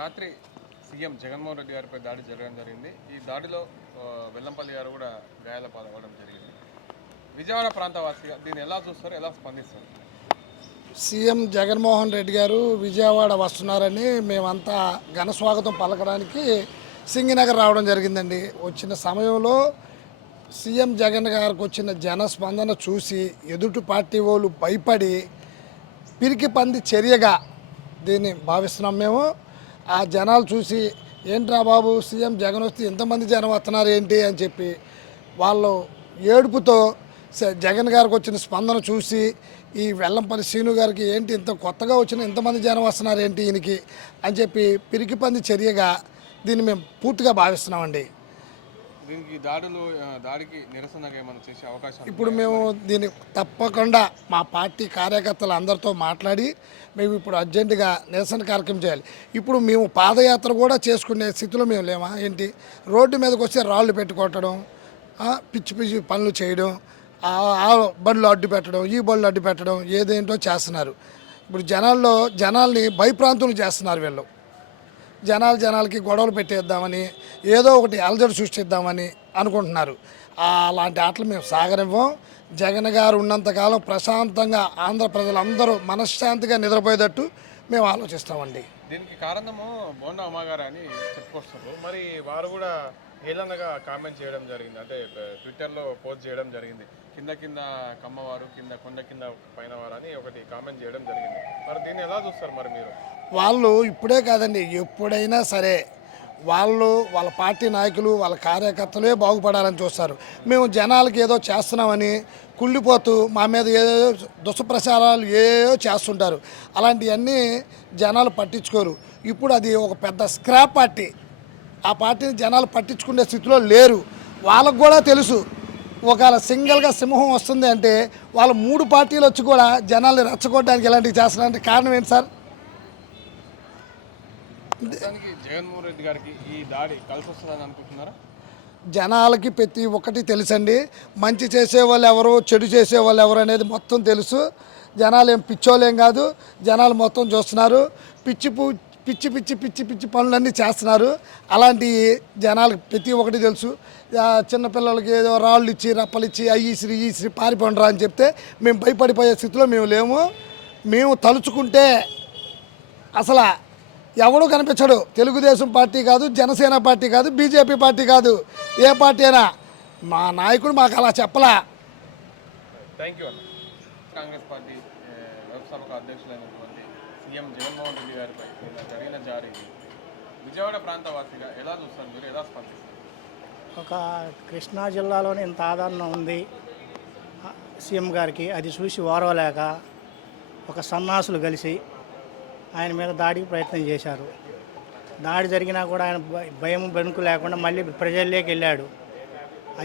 రాత్రి సీఎం జగన్మోహన్ రెడ్డి గారిపై దాడి జరగడం జరిగింది ఈ దాడిలో వెల్లంపల్లి గారు కూడా గాయాల పాల్గొనడం జరిగింది విజయవాడ ప్రాంతవాసిగా దీన్ని ఎలా చూస్తారు ఎలా స్పందిస్తారు సీఎం జగన్మోహన్ రెడ్డి గారు విజయవాడ వస్తున్నారని మేమంతా ఘనస్వాగతం పలకడానికి సింగినగర్ రావడం జరిగిందండి వచ్చిన సమయంలో సీఎం జగన్ గారికి వచ్చిన జనస్పందన చూసి ఎదుటి పార్టీ వాళ్ళు భయపడి పిరికి పంది చర్యగా దీన్ని భావిస్తున్నాం మేము ఆ జనాలు చూసి ఏంట్రా బాబు సీఎం జగన్ వస్తే ఇంతమంది జనం వస్తున్నారు ఏంటి అని చెప్పి వాళ్ళు ఏడుపుతో జగన్ గారికి వచ్చిన స్పందన చూసి ఈ వెల్లంపల్లి శ్రీను గారికి ఏంటి ఇంత కొత్తగా వచ్చిన ఇంతమంది జనం వస్తున్నారు ఏంటి ఈయనకి అని చెప్పి పిరికిపంది చర్యగా దీన్ని మేము పూర్తిగా భావిస్తున్నామండి దీనికి దాడికి నిరసనగా ఏమైనా చేసే అవకాశం ఇప్పుడు మేము దీన్ని తప్పకుండా మా పార్టీ కార్యకర్తలు అందరితో మాట్లాడి మేము ఇప్పుడు అర్జెంటుగా నిరసన కార్యక్రమం చేయాలి ఇప్పుడు మేము పాదయాత్ర కూడా చేసుకునే స్థితిలో మేము లేమా ఏంటి రోడ్డు మీదకి వస్తే రాళ్ళు పెట్టుకోవటం పిచ్చి పిచ్చి పనులు చేయడం ఆ బండ్లు అడ్డు పెట్టడం ఈ బండ్లు అడ్డు పెట్టడం ఏదేంటో చేస్తున్నారు ఇప్పుడు జనాల్లో జనాల్ని భయప్రాంతులు చేస్తున్నారు వీళ్ళు జనాలు జనాలకి గొడవలు పెట్టేద్దామని ఏదో ఒకటి అలజడి సృష్టిద్దామని అనుకుంటున్నారు అలాంటి ఆటలు మేము సాగరివ్వం జగన్ గారు ఉన్నంతకాలం ప్రశాంతంగా ఆంధ్ర ప్రజలందరూ మనశ్శాంతిగా నిద్రపోయేటట్టు మేము ఆలోచిస్తామండి దీనికి కారణము బోండా అమ్మగారు అని చెప్పుకొస్తున్నారు మరి వారు కూడా ఏలనగా కామెంట్ చేయడం జరిగింది అంటే ట్విట్టర్లో పోస్ట్ చేయడం జరిగింది కింద కింద కమ్మవారు కింద కొండ కింద పైన వారు అని ఒకటి కామెంట్ చేయడం జరిగింది మరి దీన్ని ఎలా చూస్తారు మరి మీరు వాళ్ళు ఇప్పుడే కాదండి ఎప్పుడైనా సరే వాళ్ళు వాళ్ళ పార్టీ నాయకులు వాళ్ళ కార్యకర్తలే బాగుపడాలని చూస్తారు మేము జనాలకి ఏదో చేస్తున్నామని కుళ్ళిపోతూ మా మీద ఏదో దుష్ప్రచారాలు ఏదో చేస్తుంటారు అలాంటివన్నీ జనాలు పట్టించుకోరు ఇప్పుడు అది ఒక పెద్ద స్క్రాప్ పార్టీ ఆ పార్టీని జనాలు పట్టించుకునే స్థితిలో లేరు వాళ్ళకు కూడా తెలుసు ఒకవేళ సింగిల్గా సింహం వస్తుంది అంటే వాళ్ళు మూడు పార్టీలు వచ్చి కూడా జనాల్ని రెచ్చగొట్టడానికి ఇలాంటివి చేస్తున్నారంటే కారణం ఏంటి సార్ జగన్మోహన్ రెడ్డి గారికి ఈ దాడి కలిసి వస్తుందని అనుకుంటున్నారా జనాలకి ప్రతి ఒక్కటి తెలుసండి మంచి చేసేవాళ్ళు ఎవరు చెడు చేసేవాళ్ళు ఎవరు అనేది మొత్తం తెలుసు జనాలు ఏం పిచ్చోళ్ళేం కాదు జనాలు మొత్తం చూస్తున్నారు పిచ్చి పిచ్చి పిచ్చి పిచ్చి పిచ్చి పనులన్నీ చేస్తున్నారు అలాంటి జనాలకు ప్రతి ఒక్కటి తెలుసు చిన్నపిల్లలకి ఏదో రాళ్ళు ఇచ్చి రప్పలు ఇచ్చి అయ్యిసిరి ఈసిరి పారిపోండ్రా అని చెప్తే మేము భయపడిపోయే స్థితిలో మేము లేము మేము తలుచుకుంటే అసలు ఎవడు కనిపించడు తెలుగుదేశం పార్టీ కాదు జనసేన పార్టీ కాదు బీజేపీ పార్టీ కాదు ఏ పార్టీ అయినా మా నాయకుడు మాకు అలా చెప్పలా thank you Congress party Lok Sabha అధ్యక్షులైన CM Jaganmohan Reddy గారిపై జరిగిన జారీ విజయవాడ వాసిగా ఎలా చూస్తారు మీరు ఎలా స్పందిస్తారు ఒక కృష్ణా జిల్లాలో ఇంత ఆదరణ ఉంది సీఎం గారికి అది చూసి ఓర్వలేక ఒక సన్నాసులు కలిసి ఆయన మీద దాడికి ప్రయత్నం చేశారు దాడి జరిగినా కూడా ఆయన భయం బెనుకు లేకుండా మళ్ళీ ప్రజల్లోకి వెళ్ళాడు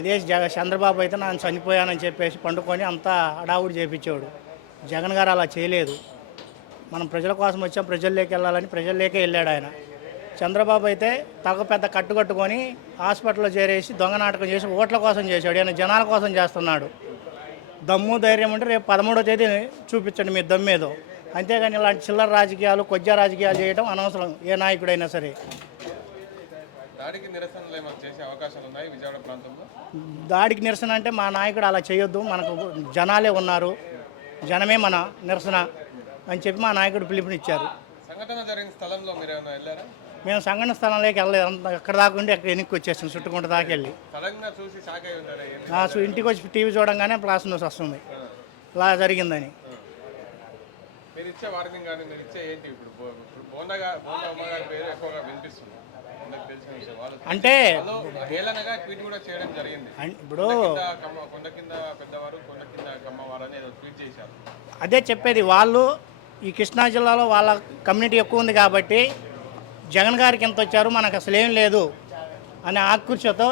అదే జగ చంద్రబాబు అయితే నేను చనిపోయానని చెప్పేసి పండుకొని అంతా అడావుడు చేపించాడు జగన్ గారు అలా చేయలేదు మనం ప్రజల కోసం వచ్చాం ప్రజల్లోకి వెళ్ళాలని ప్రజల్లోకే వెళ్ళాడు ఆయన చంద్రబాబు అయితే తలకు పెద్ద కట్టుకట్టుకొని హాస్పిటల్లో చేరేసి దొంగ నాటకం చేసి ఓట్ల కోసం చేశాడు ఆయన జనాల కోసం చేస్తున్నాడు దమ్ము ధైర్యం అంటే రేపు పదమూడో తేదీ చూపించండి మీ మీద అంతేగాని ఇలాంటి చిల్లర రాజకీయాలు కొజ్జా రాజకీయాలు చేయడం అనవసరం ఏ నాయకుడైనా సరే దాడికి నిరసన అంటే మా నాయకుడు అలా చేయొద్దు మనకు జనాలే ఉన్నారు జనమే మన నిరసన అని చెప్పి మా నాయకుడు పిలుపునిచ్చారు జరిగిన స్థలంలో మీరు మేము సంఘటన స్థలంలోకి వెళ్ళలేదు అక్కడ దాకా ఉండి అక్కడ వెనక్కి వచ్చేసాం చుట్టుకుంట దాకా వెళ్ళి ఇంటికి వచ్చి టీవీ చూడంగానే ప్లాస్ న్యూస్ వస్తుంది ఇలా జరిగిందని అంటే ఇప్పుడు అదే చెప్పేది వాళ్ళు ఈ కృష్ణా జిల్లాలో వాళ్ళ కమ్యూనిటీ ఎక్కువ ఉంది కాబట్టి జగన్ గారికి ఎంత వచ్చారు మనకు అసలు ఏం లేదు అనే ఆకృష్టతో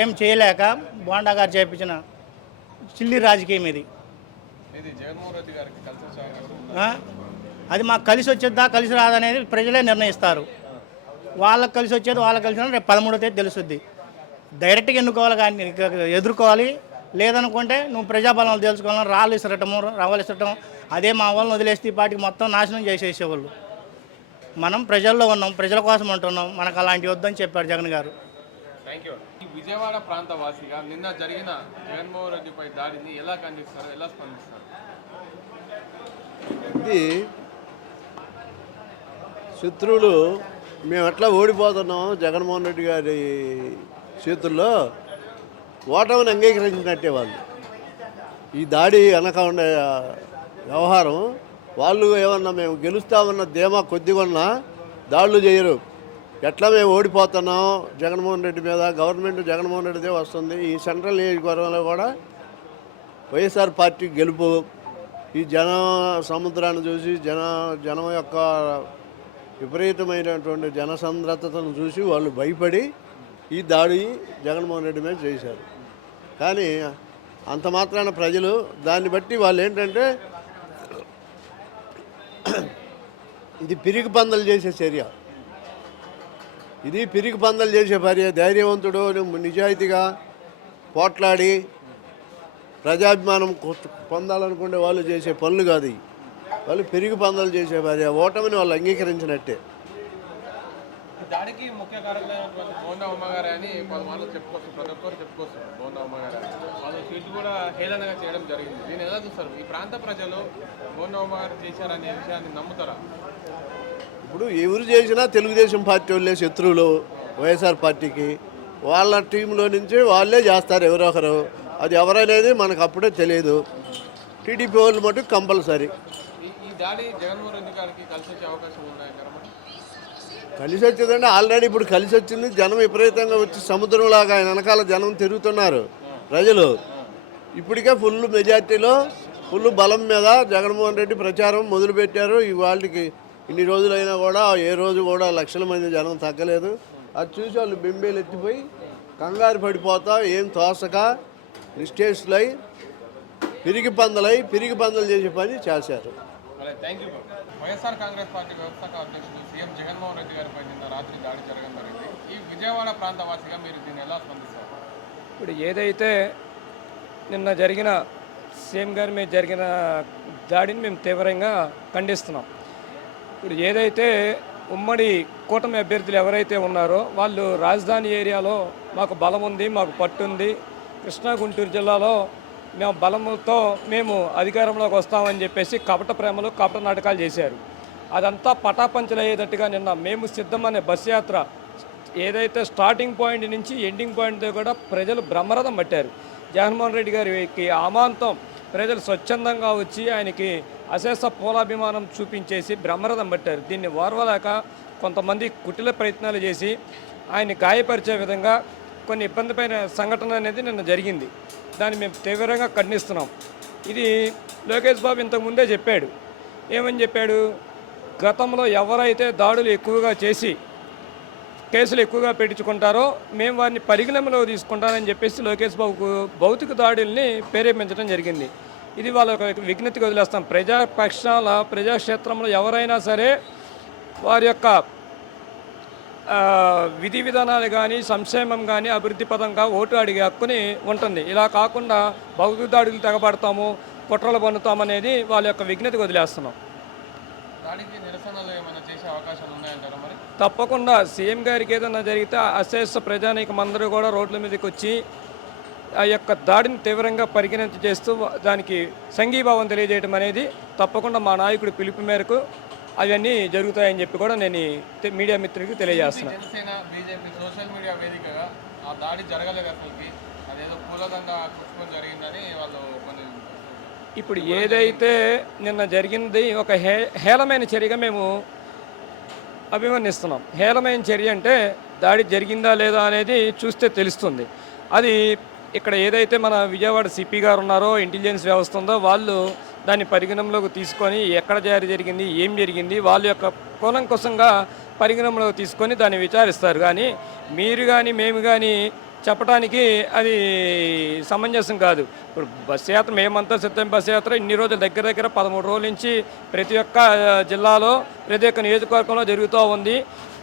ఏం చేయలేక బోండా గారు చేయించిన చిల్లి రాజకీయం ఇది అది మాకు కలిసి వచ్చేద్దా కలిసి రాదనేది ప్రజలే నిర్ణయిస్తారు వాళ్ళకి కలిసి వచ్చేది వాళ్ళకి కలిసి రేపు పదమూడో తేదీ తెలుస్తుంది డైరెక్ట్గా ఎన్నుకోవాలి కానీ ఎదుర్కోవాలి లేదనుకుంటే నువ్వు ప్రజాబలం తెలుసుకోవాలని రాళ్ళు ఇసరటము రవ్వలు ఇసరటం అదే మా వాళ్ళని వదిలేస్తే ఈ మొత్తం నాశనం చేసేసేవాళ్ళు మనం ప్రజల్లో ఉన్నాం ప్రజల కోసం అంటున్నాం మనకు అలాంటి వద్దని చెప్పారు జగన్ గారు నిన్న జరిగిన జగన్మోహన్ రెడ్డిపై దాడిని ఎలా ఖండిస్తారు ఎలా స్పందిస్తారు ఇది శత్రువులు మేము ఎట్లా ఓడిపోతున్నాం జగన్మోహన్ రెడ్డి గారి చేతుల్లో ఓటమిని అంగీకరించినట్టే వాళ్ళు ఈ దాడి ఉండే వ్యవహారం వాళ్ళు ఏమన్నా మేము గెలుస్తామన్న ధీమా కొద్దిగా దాడులు చేయరు ఎట్లా మేము ఓడిపోతున్నాం జగన్మోహన్ రెడ్డి మీద గవర్నమెంట్ జగన్మోహన్ రెడ్డిదే వస్తుంది ఈ సెంట్రల్ నియోజకవర్గంలో కూడా వైఎస్ఆర్ పార్టీ గెలుపు ఈ జన సముద్రాన్ని చూసి జన జనం యొక్క విపరీతమైనటువంటి జనసంద్రతను చూసి వాళ్ళు భయపడి ఈ దాడి జగన్మోహన్ రెడ్డి మీద చేశారు కానీ అంత మాత్రాన ప్రజలు దాన్ని బట్టి వాళ్ళు ఏంటంటే ఇది పిరిగి పందలు చేసే చర్య ఇది పిరిగి పందలు చేసే భార్య ధైర్యవంతుడు నిజాయితీగా పోట్లాడి ప్రజాభిమానం పొందాలనుకునే వాళ్ళు చేసే పనులు కాదు వాళ్ళు పెరిగి పందలు చేసే భార్య ఓటమిని వాళ్ళు అంగీకరించినట్టే దానికి ముఖ్య కారణమైనటువంటి బోందా అమ్మగారే అని పలుమార్లు చెప్పుకోవచ్చు ప్రతి ఒక్కరు చెప్పుకోవచ్చు బోందా అమ్మగారు వాళ్ళు సీట్ కూడా హేళనగా చేయడం జరిగింది దీన్ని ఎలా చూస్తారు ఈ ప్రాంత ప్రజలు బోందా అమ్మగారు చేశారనే విషయాన్ని నమ్ముతారా ఇప్పుడు ఎవరు చేసినా తెలుగుదేశం పార్టీ వాళ్ళే శత్రువులు వైఎస్ఆర్ పార్టీకి వాళ్ళ టీంలో నుంచి వాళ్ళే చేస్తారు ఎవరొకరు అది ఎవరనేది మనకు అప్పుడే తెలియదు టీడీపీ వాళ్ళు మటుకు కంపల్సరీ ఈ దాడి జగన్మోహన్ రెడ్డి గారికి కలిసి వచ్చే అవకాశం ఉన్నాయి కలిసి వచ్చిందంటే ఆల్రెడీ ఇప్పుడు కలిసి వచ్చింది జనం విపరీతంగా వచ్చి సముద్రంలాగా ఆయన వెనకాల జనం తిరుగుతున్నారు ప్రజలు ఇప్పటికే ఫుల్ మెజార్టీలో ఫుల్ బలం మీద జగన్మోహన్ రెడ్డి ప్రచారం మొదలుపెట్టారు ఇవాళకి ఇన్ని రోజులైనా కూడా ఏ రోజు కూడా లక్షల మంది జనం తగ్గలేదు అది చూసి వాళ్ళు బింబేలు ఎత్తిపోయి కంగారు పడిపోతా ఏం తోసక నిశ్చేషులై పిరిగి పందలై పిరిగి పందలు చేసే పని చేశారు thank you YSR Congress party వ్యవస్థాపక అధ్యక్షుడు సీఎం జగన్మోహన్ రెడ్డి గారిపై నిన్న రాత్రి దాడి జరగడం జరిగింది ఈ విజయవాడ ప్రాంతవాసిగా మీరు దీన్ని ఎలా స్పందిస్తారు ఇప్పుడు ఏదైతే నిన్న జరిగిన సీఎం గారి మీద జరిగిన దాడిని మేము తీవ్రంగా ఖండిస్తున్నాం ఇప్పుడు ఏదైతే ఉమ్మడి కూటమి అభ్యర్థులు ఎవరైతే ఉన్నారో వాళ్ళు రాజధాని ఏరియాలో మాకు బలం ఉంది మాకు పట్టుంది కృష్ణా గుంటూరు జిల్లాలో మేము బలంతో మేము అధికారంలోకి వస్తామని చెప్పేసి కపట ప్రేమలు కపట నాటకాలు చేశారు అదంతా పటాపంచలయ్యేటట్టుగా నిన్న మేము సిద్ధమనే బస్ యాత్ర ఏదైతే స్టార్టింగ్ పాయింట్ నుంచి ఎండింగ్ పాయింట్ కూడా ప్రజలు బ్రహ్మరథం పట్టారు జగన్మోహన్ రెడ్డి గారికి అమాంతం ప్రజలు స్వచ్ఛందంగా వచ్చి ఆయనకి అశేష పూలాభిమానం చూపించేసి బ్రహ్మరథం పట్టారు దీన్ని ఓర్వలేక కొంతమంది కుటిల ప్రయత్నాలు చేసి ఆయన్ని గాయపరిచే విధంగా కొన్ని ఇబ్బందిపైన సంఘటన అనేది నిన్న జరిగింది దాన్ని మేము తీవ్రంగా ఖండిస్తున్నాం ఇది లోకేష్ బాబు ఇంతకుముందే చెప్పాడు ఏమని చెప్పాడు గతంలో ఎవరైతే దాడులు ఎక్కువగా చేసి కేసులు ఎక్కువగా పెట్టించుకుంటారో మేము వారిని పరిగణనలో తీసుకుంటానని చెప్పేసి లోకేష్ బాబుకు భౌతిక దాడుల్ని ప్రేరేపించడం జరిగింది ఇది వాళ్ళ విజ్ఞప్తికి వదిలేస్తాం ప్రజాపక్షాల ప్రజాక్షేత్రంలో ఎవరైనా సరే వారి యొక్క విధి విధానాలు కానీ సంక్షేమం కానీ అభివృద్ధి పదంగా ఓటు అడిగే హక్కుని ఉంటుంది ఇలా కాకుండా భౌతిక దాడులు తెగబడతాము కుట్రలు పొందుతామనేది వాళ్ళ యొక్క విజ్ఞత వదిలేస్తున్నాం తప్పకుండా సీఎం గారికి ఏదైనా జరిగితే అశేష ప్రజానికి అందరూ కూడా రోడ్ల మీదకి వచ్చి ఆ యొక్క దాడిని తీవ్రంగా పరిగణించి చేస్తూ దానికి సంఘీభావం తెలియజేయడం అనేది తప్పకుండా మా నాయకుడి పిలుపు మేరకు అవన్నీ జరుగుతాయని చెప్పి కూడా నేను మీడియా మిత్రుడికి తెలియజేస్తున్నాను ఇప్పుడు ఏదైతే నిన్న జరిగింది ఒక హే హేళమైన చర్యగా మేము అభివర్ణిస్తున్నాం హేళమైన చర్య అంటే దాడి జరిగిందా లేదా అనేది చూస్తే తెలుస్తుంది అది ఇక్కడ ఏదైతే మన విజయవాడ సిపి గారు ఉన్నారో ఇంటెలిజెన్స్ వ్యవస్థ ఉందో వాళ్ళు దాన్ని పరిగణంలోకి తీసుకొని ఎక్కడ జారీ జరిగింది ఏం జరిగింది వాళ్ళ యొక్క కులం కోసంగా పరిగణంలోకి తీసుకొని దాన్ని విచారిస్తారు కానీ మీరు కానీ మేము కానీ చెప్పడానికి అది సమంజసం కాదు ఇప్పుడు బస్ యాత్ర మేమంతా సిద్ధం బస్ యాత్ర ఇన్ని రోజులు దగ్గర దగ్గర పదమూడు రోజుల నుంచి ప్రతి ఒక్క జిల్లాలో ప్రతి ఒక్క నియోజకవర్గంలో జరుగుతూ ఉంది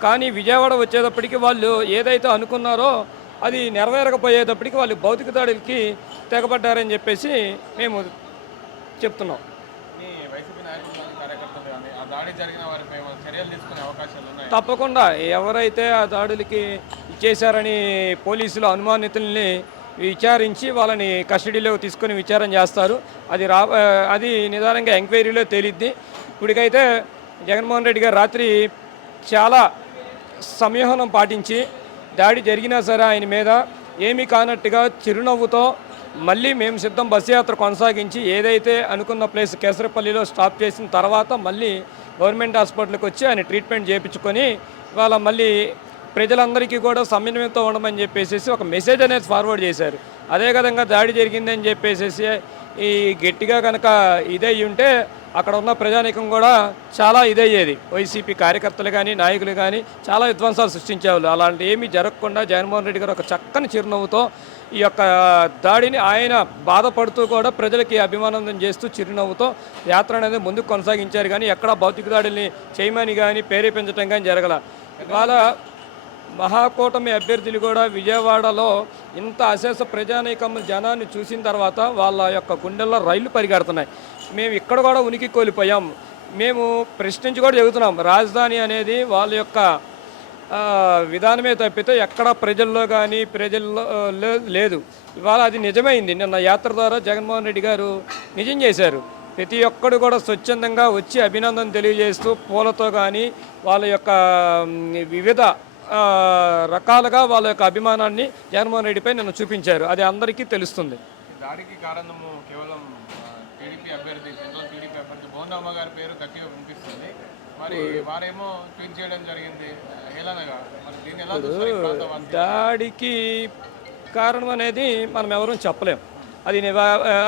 కానీ విజయవాడ వచ్చేటప్పటికి వాళ్ళు ఏదైతే అనుకున్నారో అది నెరవేరకపోయేటప్పటికి వాళ్ళు భౌతిక దాడులకి తెగబడ్డారని చెప్పేసి మేము చెప్తున్నాం తప్పకుండా ఎవరైతే ఆ దాడులకి చేశారని పోలీసులు అనుమానితుల్ని విచారించి వాళ్ళని కస్టడీలో తీసుకొని విచారం చేస్తారు అది రా అది నిదానంగా ఎంక్వైరీలో తేలిద్ది ఇప్పటికైతే జగన్మోహన్ రెడ్డి గారు రాత్రి చాలా సంయోహనం పాటించి దాడి జరిగినా సరే ఆయన మీద ఏమీ కానట్టుగా చిరునవ్వుతో మళ్ళీ మేము సిద్ధం బస్సు యాత్ర కొనసాగించి ఏదైతే అనుకున్న ప్లేస్ కేసరపల్లిలో స్టాప్ చేసిన తర్వాత మళ్ళీ గవర్నమెంట్ హాస్పిటల్కి వచ్చి ఆయన ట్రీట్మెంట్ చేయించుకొని ఇవాళ మళ్ళీ ప్రజలందరికీ కూడా సమన్వయంతో ఉండమని చెప్పేసి ఒక మెసేజ్ అనేది ఫార్వర్డ్ చేశారు అదే విధంగా దాడి జరిగిందని చెప్పేసి ఈ గట్టిగా కనుక ఇదే ఉంటే అక్కడ ఉన్న ప్రజానీకం కూడా చాలా ఇదయ్యేది వైసీపీ కార్యకర్తలు కానీ నాయకులు కానీ చాలా విధ్వంసాలు సృష్టించేవాళ్ళు అలాంటి ఏమీ జరగకుండా జగన్మోహన్ రెడ్డి గారు ఒక చక్కని చిరునవ్వుతో ఈ యొక్క దాడిని ఆయన బాధపడుతూ కూడా ప్రజలకి అభిమానందం చేస్తూ చిరునవ్వుతో యాత్ర అనేది ముందుకు కొనసాగించారు కానీ ఎక్కడ భౌతిక దాడిని చేయమని కానీ ప్రేరేపించడం కానీ జరగల ఇవాళ మహాకూటమి అభ్యర్థులు కూడా విజయవాడలో ఇంత అశేష ప్రజానీకం జనాన్ని చూసిన తర్వాత వాళ్ళ యొక్క గుండెల్లో రైళ్లు పరిగెడుతున్నాయి మేము ఇక్కడ కూడా ఉనికి కోల్పోయాం మేము ప్రశ్నించి కూడా చెబుతున్నాం రాజధాని అనేది వాళ్ళ యొక్క విధానమే తప్పితే ఎక్కడ ప్రజల్లో కానీ ప్రజల్లో లేదు ఇవాళ అది నిజమైంది నిన్న యాత్ర ద్వారా జగన్మోహన్ రెడ్డి గారు నిజం చేశారు ప్రతి ఒక్కడు కూడా స్వచ్ఛందంగా వచ్చి అభినందన తెలియజేస్తూ పూలతో కానీ వాళ్ళ యొక్క వివిధ రకాలుగా వాళ్ళ యొక్క అభిమానాన్ని జగన్మోహన్ రెడ్డిపై నిన్న చూపించారు అది అందరికీ తెలుస్తుంది దాడికి కేవలం మరి వారేమో జరిగింది దాడికి కారణం అనేది మనం ఎవరూ చెప్పలేము అది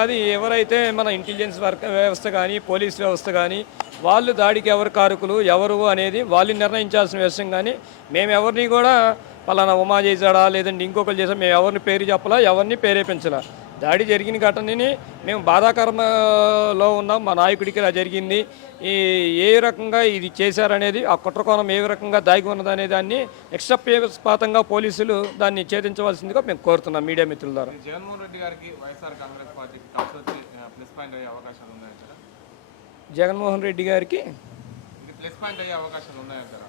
అది ఎవరైతే మన ఇంటెలిజెన్స్ వర్క్ వ్యవస్థ కానీ పోలీస్ వ్యవస్థ కానీ వాళ్ళు దాడికి ఎవరు కారకులు ఎవరు అనేది వాళ్ళు నిర్ణయించాల్సిన విషయం కానీ మేము ఎవరిని కూడా పలానా ఉమా చేశాడా లేదంటే ఇంకొకరు చేసా మేము ఎవరిని పేరు చెప్పలా ఎవరిని పేరేపించలా దాడి జరిగిన ఘటనని మేము బాధాకరంలో ఉన్నాం మా నాయకుడికి ఇలా జరిగింది ఈ ఏ రకంగా ఇది చేశారనేది ఆ కుట్రకోణం ఏ రకంగా దాగి ఉన్నదనే దాన్ని నిక్షపేపాతంగా పోలీసులు దాన్ని ఛేదించవలసిందిగా మేము కోరుతున్నాం మీడియా మిత్రుల ద్వారా జగన్మోహన్ రెడ్డి గారికి YSR Congress party plus point అయ్యే అవకాశాలు ఉన్నాయి జగన్మోహన్ రెడ్డి గారికి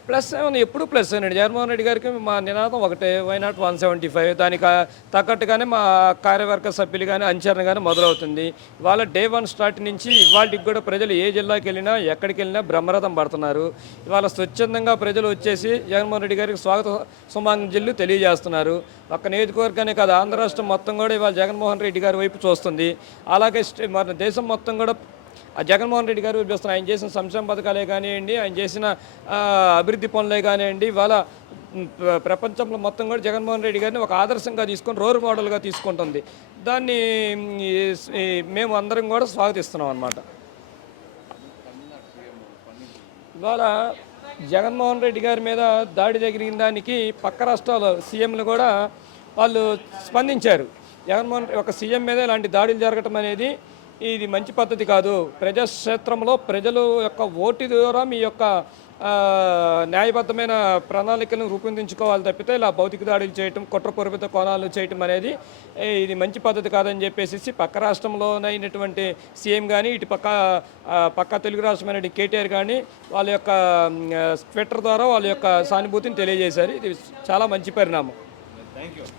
ప్లస్ ఏమన్నా ఎప్పుడు ప్లస్ అండి జగన్మోహన్ రెడ్డి గారికి మా నినాదం ఒకటే why not one seventy five దానికి తగ్గట్టుగానే మా కార్యవర్గ సభ్యులు కానీ అంచరణ కానీ మొదలవుతుంది వాళ్ళ డే వన్ స్టార్ట్ నుంచి వాళ్ళకి కూడా ప్రజలు ఏ జిల్లాకి వెళ్ళినా ఎక్కడికి వెళ్ళినా బ్రహ్మరథం పడుతున్నారు ఇవాళ స్వచ్ఛందంగా ప్రజలు వచ్చేసి జగన్మోహన్ రెడ్డి గారికి స్వాగత సుమాంజలు తెలియజేస్తున్నారు ఒక్క నియోజకవర్గానే కాదు ఆంధ్ర రాష్ట్రం మొత్తం కూడా ఇవాళ జగన్మోహన్ రెడ్డి గారి వైపు చూస్తుంది అలాగే మన దేశం మొత్తం కూడా ఆ జగన్మోహన్ రెడ్డి గారు చూస్తున్నారు ఆయన చేసిన సంక్షేమ పథకాలే కానివ్వండి ఆయన చేసిన అభివృద్ధి పనులే కానివ్వండి ఇవాళ ప్రపంచంలో మొత్తం కూడా జగన్మోహన్ రెడ్డి గారిని ఒక ఆదర్శంగా తీసుకొని రోల్ మోడల్గా తీసుకుంటుంది దాన్ని మేము అందరం కూడా స్వాగతిస్తున్నాం అన్నమాట ఇవాళ జగన్మోహన్ రెడ్డి గారి మీద దాడి జరిగిన దానికి పక్క రాష్ట్రాల సీఎంలు కూడా వాళ్ళు స్పందించారు జగన్మోహన్ ఒక సీఎం మీద ఇలాంటి దాడులు జరగటం అనేది ఇది మంచి పద్ధతి కాదు ప్రజాక్షేత్రంలో ప్రజలు యొక్క ఓటు ద్వారా మీ యొక్క న్యాయబద్ధమైన ప్రణాళికలను రూపొందించుకోవాలి తప్పితే ఇలా భౌతిక దాడులు చేయటం కుట్రపూర్విత కోణాలు చేయటం అనేది ఇది మంచి పద్ధతి కాదని చెప్పేసి పక్క రాష్ట్రంలోనైనటువంటి సీఎం కానీ ఇటు పక్క పక్క తెలుగు రాష్ట్రమైన కేటీఆర్ కానీ వాళ్ళ యొక్క ట్విట్టర్ ద్వారా వాళ్ళ యొక్క సానుభూతిని తెలియజేశారు ఇది చాలా మంచి పరిణామం థ్యాంక్ యూ